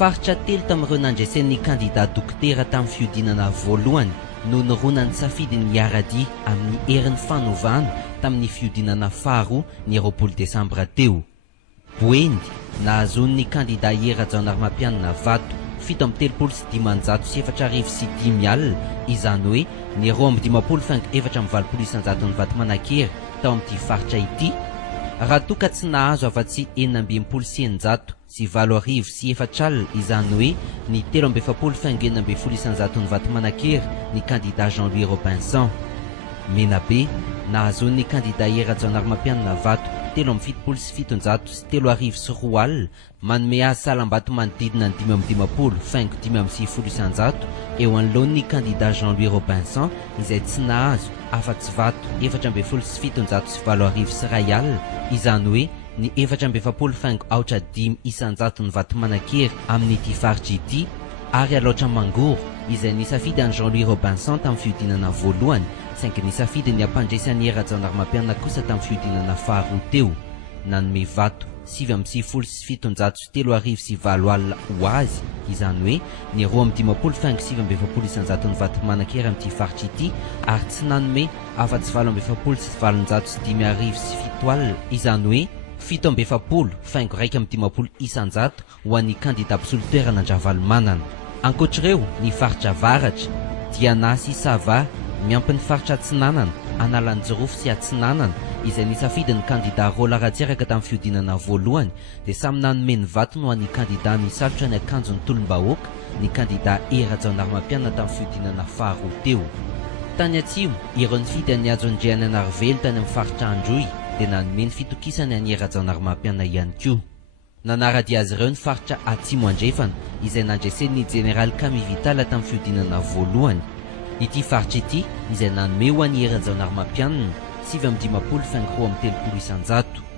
Faritra telo tamin'ireo nandresen'ny kandidat dokotera tamin'ny fiodinana voalohany no nironany safidy ny Yaradi amin'ny herin'ny fanovana tamin'ny fiodinana faharoa ny 20 Desambra teo. Boendy nahazon'ny kandidat Hera Rajaonarimampianina Vato 7,735,405 alina, izany hoe ny 2,4,720 ny Vatomanankera tao amin'ity faritra ity. Raha toa ka tsy nahazo afa-tsy 9,900 sy 7,4 alina, izany hoe ny 3,7,920 ny Vatomanankera ny kandidat Jean-Louis Robinson. Menabe nahazon'ny kandidat Hera Rajaonarimampianina Vato 7,703,3 alina, manome azy salam-bato manodidina ny 5,5,900 eo anoloan'ny kandidat Jean-Louis Robinson izay tsy nahazo afa-tsy vato 4,707,7 alina, izany hoe ny 4,5,500 ny Vatomanankera amin'ity faritra ity, ary Aloatra Mangoro izay nisafidy an'i Jean-Louis Robinson tamin'ny fiodinana voalohany saingy nisafidy ny ampandresan'ny Hera Rajaonarimampianina kosa tamin'ny fiodinana faharoa teo. Nanome vato 7,703,7 alina ho azy, izany hoe ny 2,5,720 ny Vatomanankera amin'ity faritra ity, ary tsy nanome afa-tsy 7,705,7 alina, izany hoe 7,1,1,1 ho an'ny kandidat mpisolo-toerana Andravalomanana. Ankoatr'ireo ny faritra Avaratra, Diana sy Sava miampy ny faritra Atsinanana, Analanjirofo sy Atsinanana izay nisafidy ny kandidat Rola Ratsiraka tamin'ny fiodinana voalohany dia samy nanome ny vato no an'ny kandidat nisalotra ny akanjon'ny tolom-bahoaka ny kandidat Hera Rajaonarimampianina tamin'ny fiodinana faharoa teo. Tany Atsimo, ireo nifidy an'ny Ajon-Driana Anarivelo tany amin'ny faritra Androy dia nanome ny fitokisany an'ny Hera Rajaonarimampianina ihany koa. Nanaradia azy ireo ny faritra Atsimo Andrefana izay nandresen'ny Général Camille Vital tamin'ny fiodinana voalohany. Ity faritra ity izay nanome ho an'ny Hera Rajaonarimampianina 7,5,3,300.